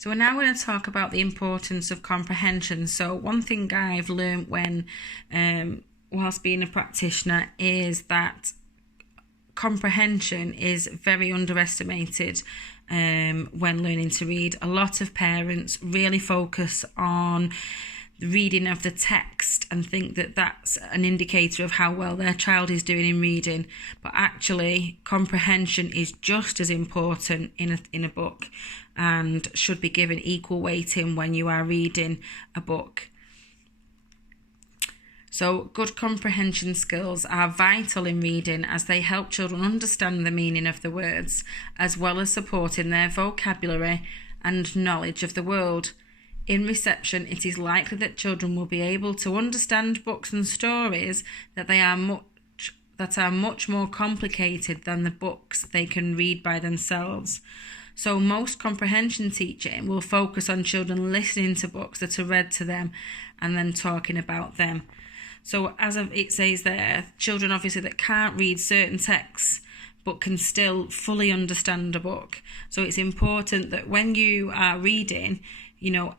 So we're now going to talk about the importance of comprehension. So one thing I've learned when, whilst being a practitioner, is that comprehension is very underestimated when learning to read. A lot of parents really focus on the reading of the text and think that that's an indicator of how well their child is doing in reading, but actually comprehension is just as important in a book and should be given equal weighting when you are reading a book. So good comprehension skills are vital in reading as they help children understand the meaning of the words, as well as supporting their vocabulary and knowledge of the world. In reception, it is likely that children will be able to understand books and stories that are much more complicated than the books they can read by themselves. So most comprehension teaching will focus on children listening to books that are read to them and then talking about them. So as it says there, children obviously that can't read certain texts but can still fully understand a book. So it's important that when you are reading,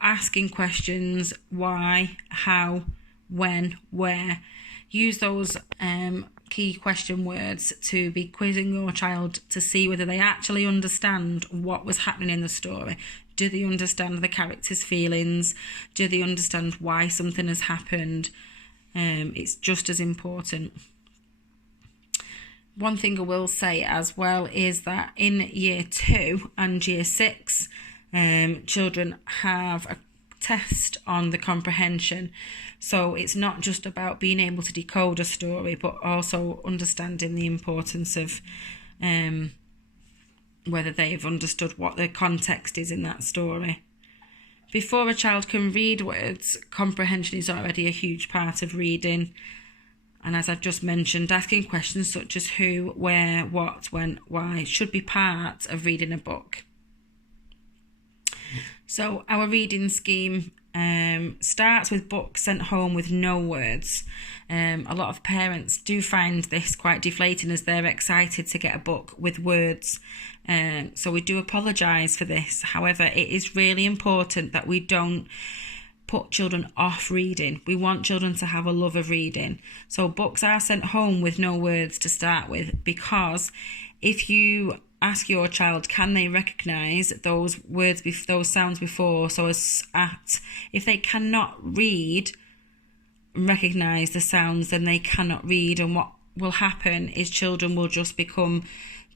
asking questions, why, how, when, where, use those key question words to be quizzing your child to see whether they actually understand what was happening in the story. Do they understand the characters' feelings? Do they understand why something has happened? It's just as important. One thing I will say as well is that in year 2 and year 6, children have a test on the comprehension. So it's not just about being able to decode a story, but also understanding the importance of whether they have understood what the context is in that story. Before a child can read words, comprehension is already a huge part of reading. And as I've just mentioned, asking questions such as who, where, what, when, why should be part of reading a book. So our reading scheme starts with books sent home with no words. A lot of parents do find this quite deflating as they're excited to get a book with words. So we do apologise for this. However, it is really important that we don't put children off reading. We want children to have a love of reading. So books are sent home with no words to start with, because if you ask your child, can they recognise those words, those sounds before, if they cannot read and recognise the sounds, then they cannot read, and what will happen is children will just become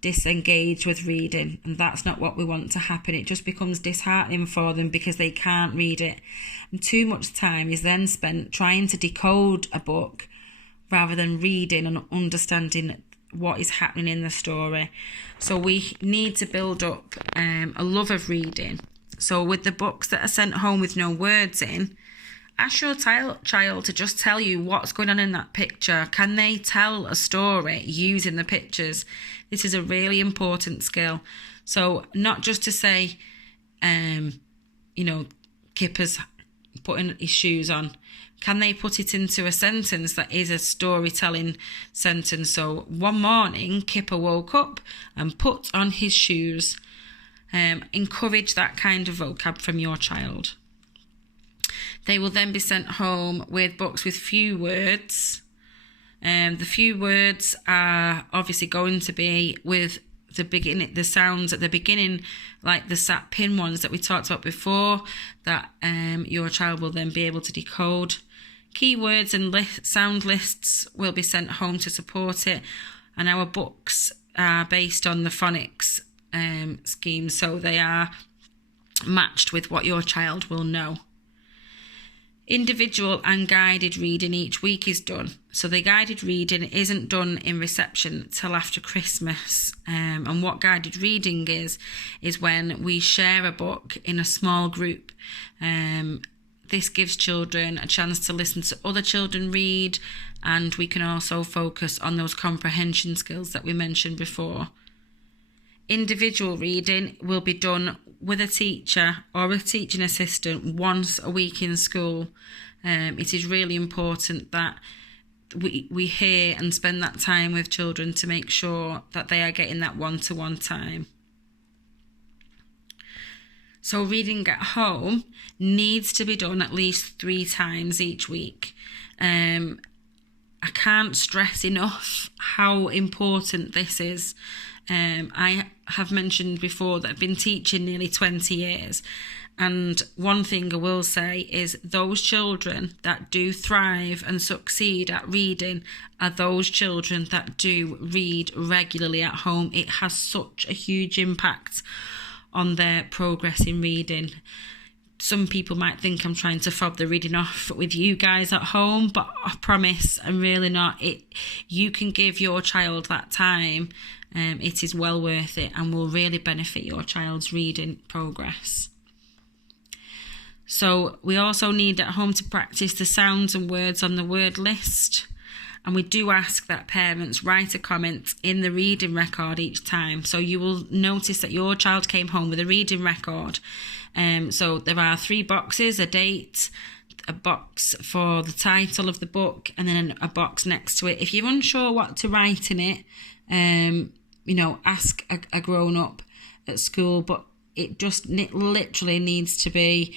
disengaged with reading, and that's not what we want to happen. It just becomes disheartening for them because they can't read it, and too much time is then spent trying to decode a book rather than reading and understanding what is happening in the story. So we need to build up a love of reading. So with the books that are sent home with no words in, ask your child to just tell you what's going on in that picture. Can they tell a story using the pictures? This is a really important skill. So not just to say, Kipper's putting his shoes on. Can they put it into a sentence that is a storytelling sentence? So one morning, Kipper woke up and put on his shoes. Encourage that kind of vocab from your child. They will then be sent home with books with few words. The few words are obviously going to be with the sounds at the beginning, like the sat pin ones that we talked about before, that your child will then be able to decode. Keywords and sound lists will be sent home to support it, and our books are based on the phonics scheme, so they are matched with what your child will know. Individual and guided reading each week is done. So the guided reading isn't done in reception till after Christmas. And what guided reading is when we share a book in a small group. This gives children a chance to listen to other children read, and we can also focus on those comprehension skills that we mentioned before. Individual reading will be done with a teacher or a teaching assistant once a week in school. It is really important that we hear and spend that time with children to make sure that they are getting that one-to-one time. So reading at home needs to be done at least 3 times each week. I can't stress enough how important this is. I have mentioned before that I've been teaching nearly 20 years. And one thing I will say is those children that do thrive and succeed at reading are those children that do read regularly at home. It has such a huge impact on their progress in reading. Some people might think I'm trying to fob the reading off with you guys at home, but I promise I'm really not. You can give your child that time. It is well worth it and will really benefit your child's reading progress. So we also need at home to practice the sounds and words on the word list. And we do ask that parents write a comment in the reading record each time. So you will notice that your child came home with a reading record. So there are 3 boxes: a date, a box for the title of the book, and then a box next to it. If you're unsure what to write in it, ask a grown-up at school, but it just literally needs to be: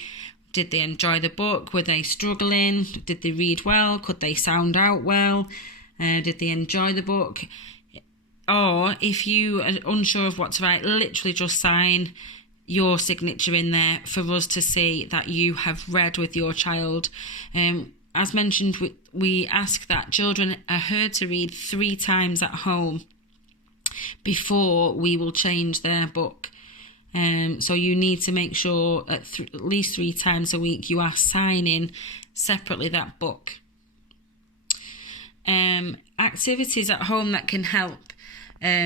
did they enjoy the book? Were they struggling? Did they read well? Could they sound out well? Did they enjoy the book? Or if you are unsure of what to write, literally just sign your signature in there for us to see that you have read with your child. As mentioned, we ask that children are heard to read 3 times at home before we will change their book. So you need to make sure at least 3 times a week you are signing separately that book. Activities at home that can help.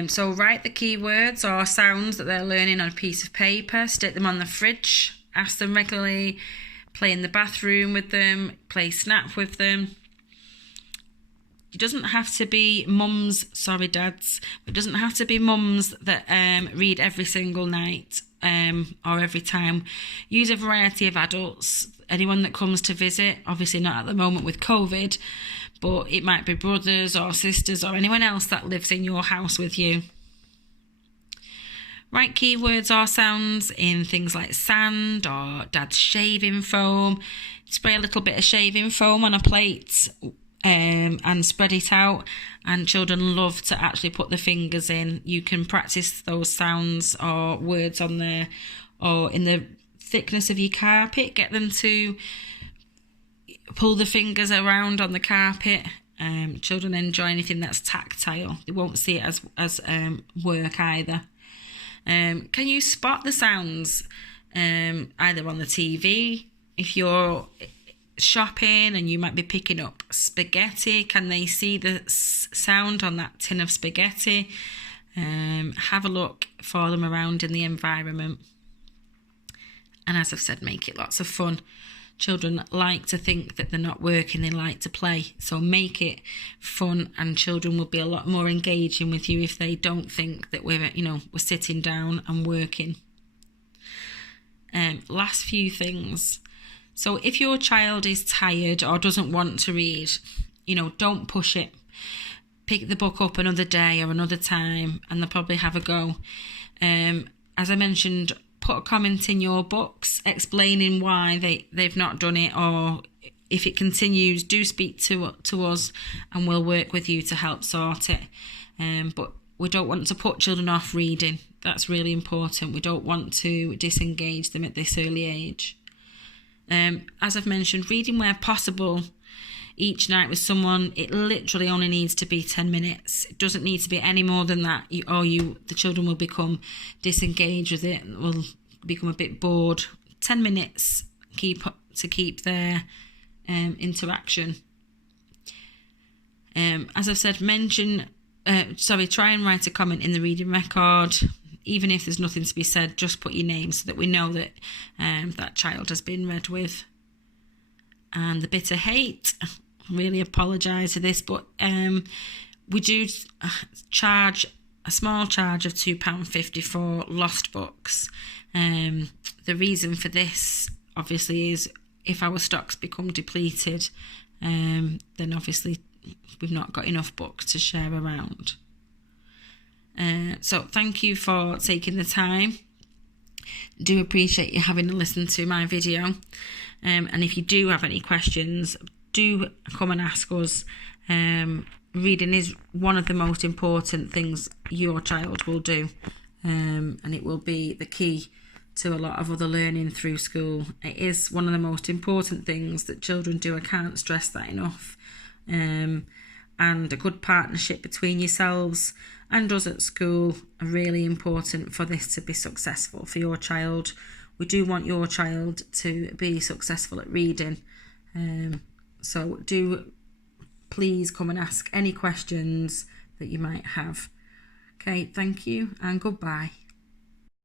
So write the keywords or sounds that they're learning on a piece of paper, stick them on the fridge, ask them regularly, play in the bathroom with them, play Snap with them. It doesn't have to be mums, sorry dads, it doesn't have to be mums that read every single night or every time. Use a variety of adults, anyone that comes to visit, obviously not at the moment with COVID, but it might be brothers or sisters or anyone else that lives in your house with you. Write keywords or sounds in things like sand or dad's shaving foam. Spray a little bit of shaving foam on a plate and spread it out, and children love to actually put their fingers in. You can practice those sounds or words on there or in the thickness of your carpet. Get them to pull the fingers around on the carpet. Children enjoy anything that's tactile. They won't see it as work either. Can you spot the sounds either on the TV? If you're shopping and you might be picking up spaghetti, can they see the sound on that tin of spaghetti? Have a look for them around in the environment. And as I've said, make it lots of fun. Children like to think that they're not working, they like to play. So make it fun, and children will be a lot more engaging with you if they don't think that we're sitting down and working. Last few things. So if your child is tired or doesn't want to read, don't push it. Pick the book up another day or another time and they'll probably have a go. As I mentioned, put a comment in your books explaining why they've not done it, or if it continues, do speak to us and we'll work with you to help sort it. But we don't want to put children off reading. That's really important. We don't want to disengage them at this early age. As I've mentioned, reading where possible each night with someone, it literally only needs to be 10 minutes. It doesn't need to be any more than that. The children will become disengaged with it, will become a bit bored. 10 minutes to keep their interaction. As I've said, try and write a comment in the reading record. Even if there's nothing to be said, just put your name so that we know that that child has been read with. And the bitter hate, really apologise for this, but we do charge a small charge of £2.50 for lost books. The reason for this, obviously, is if our stocks become depleted, then obviously we've not got enough books to share around. So thank you for taking the time Do appreciate you having listened to my video. And if you do have any questions, do come and ask us. Reading is one of the most important things your child will do, and it will be the key to a lot of other learning through school. It is one of the most important things that children do. I can't stress that enough. And a good partnership between yourselves and us at school are really important for this to be successful for your child. We do want your child to be successful at reading. So do please come and ask any questions that you might have. Okay, thank you and goodbye.